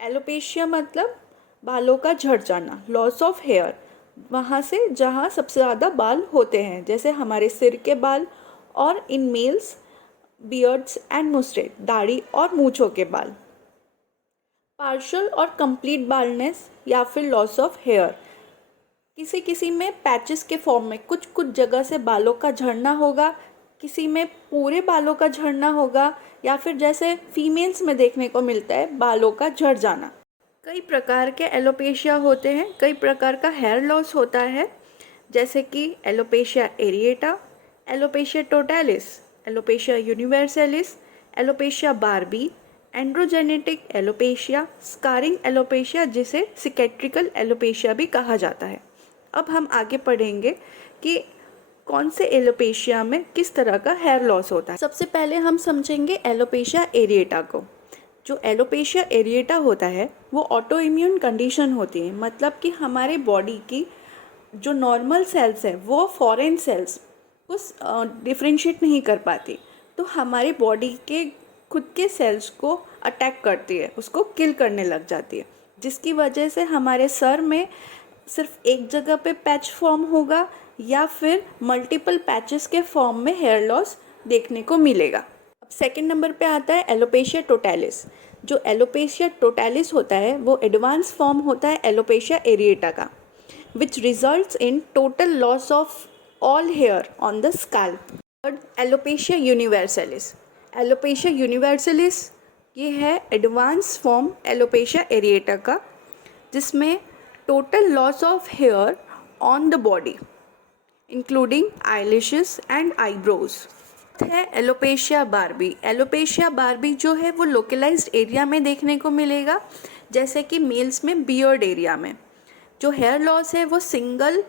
Alopecia मतलब बालों का झड़ जाना, लॉस ऑफ हेयर, वहाँ से जहाँ सबसे ज़्यादा बाल होते हैं, जैसे हमारे सिर के बाल और इन मेल्स बियर्ड्स एंड मुस्टेच, दाढ़ी और मूंछों के बाल। पार्शियल और कंप्लीट बाल्डनेस या फिर लॉस ऑफ हेयर, किसी किसी में पैचेस के फॉर्म में कुछ कुछ जगह से बालों का झड़ना होगा, किसी में पूरे बालों का झड़ना होगा, या फिर जैसे फीमेल्स में देखने को मिलता है बालों का झड़ जाना। कई प्रकार के एलोपेशिया होते हैं, कई प्रकार का हेयर लॉस होता है, जैसे कि alopecia areata, alopecia totalis, alopecia universalis, alopecia barbae, androgenetic alopecia, scarring alopecia, जिसे सिकेट्रिकल एलोपेशिया भी कहा जाता है। अब हम आगे पढ़ेंगे कि कौन से एलोपेशिया में किस तरह का हेयर लॉस होता है। सबसे पहले हम समझेंगे एलोपेशिया एरिएटा को। जो एलोपेशिया एरिएटा होता है वो ऑटो इम्यून कंडीशन होती है, मतलब कि हमारे बॉडी की जो नॉर्मल सेल्स है वो फॉरेन सेल्स को डिफ्रेंशिएट नहीं कर पाती, तो हमारी बॉडी के खुद के सेल्स को अटैक करती है, उसको किल करने लग जाती है, जिसकी वजह से हमारे सर में सिर्फ एक जगह पे पैच फॉर्म होगा या फिर मल्टीपल पैचेस के फॉर्म में हेयर लॉस देखने को मिलेगा। अब सेकंड नंबर पे आता है एलोपेशिया टोटैलिस। जो एलोपेशिया टोटैलिस होता है वो एडवांस फॉर्म होता है एलोपेशिया एरिएटा का, which results in total loss of all hair on the scalp. Third, alopecia universalis. Alopecia universalis ये है एडवांस फॉर्म एलोपेशिया एरिएटा का, जिसमें total loss of hair on the body including eyelashes and eyebrows. है alopecia barbae. Alopecia barbae जो है वो localised area में देखने को मिलेगा, जैसे कि मेल्स में बियर्ड एरिया में। जो हेयर लॉस है वो सिंगल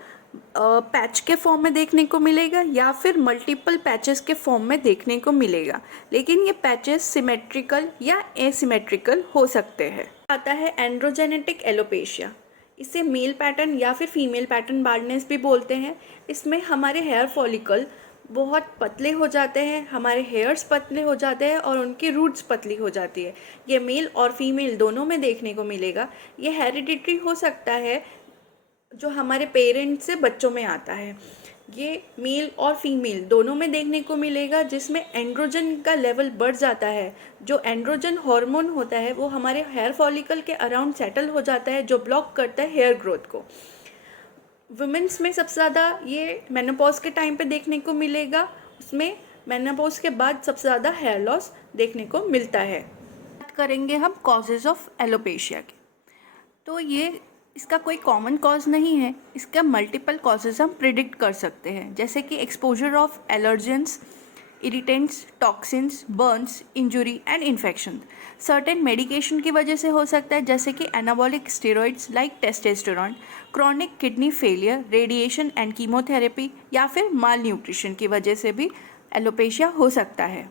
पैच के फॉर्म में देखने को मिलेगा या फिर मल्टीपल पैचेस के फॉर्म में देखने को मिलेगा, लेकिन ये पैचेस सिमेट्रिकल या एसिमेट्रिकल हो सकते हैं। आता है एंड्रोजेनेटिक एलोपेशिया। इसे मेल पैटर्न या फिर फीमेल पैटर्न बाल्डनेस भी बोलते हैं। इसमें हमारे हेयर फॉलिकल बहुत पतले हो जाते हैं, हमारे हेयर्स पतले हो जाते हैं और उनकी रूट्स पतली हो जाती है। ये मेल और फीमेल दोनों में देखने को मिलेगा। ये हेरिडिटरी हो सकता है, जो हमारे पेरेंट्स से बच्चों में आता है। ये मेल और फीमेल दोनों में देखने को मिलेगा, जिसमें एंड्रोजन का लेवल बढ़ जाता है। जो एंड्रोजन हार्मोन होता है वो हमारे हेयर फॉलिकल के अराउंड सेटल हो जाता है, जो ब्लॉक करता है हेयर ग्रोथ को। वुमेन्स में सबसे ज़्यादा ये मेनोपॉज के टाइम पे देखने को मिलेगा, उसमें मेनोपॉज के बाद सबसे ज़्यादा हेयर लॉस देखने को मिलता है। बात करेंगे हम कॉजेज़ ऑफ एलोपेशिया के। तो ये इसका कोई कॉमन कॉज नहीं है, इसका मल्टीपल कॉजेज़ हम प्रिडिक्ट कर सकते हैं, जैसे कि exposure of allergens, irritants, toxins, Burns, injury and infection. Certain medication की वजह से हो सकता है, जैसे कि anabolic steroids like testosterone, chronic kidney failure, radiation and chemotherapy, या फिर माल न्यूट्रिशन की वजह से भी एलोपेशिया हो सकता है।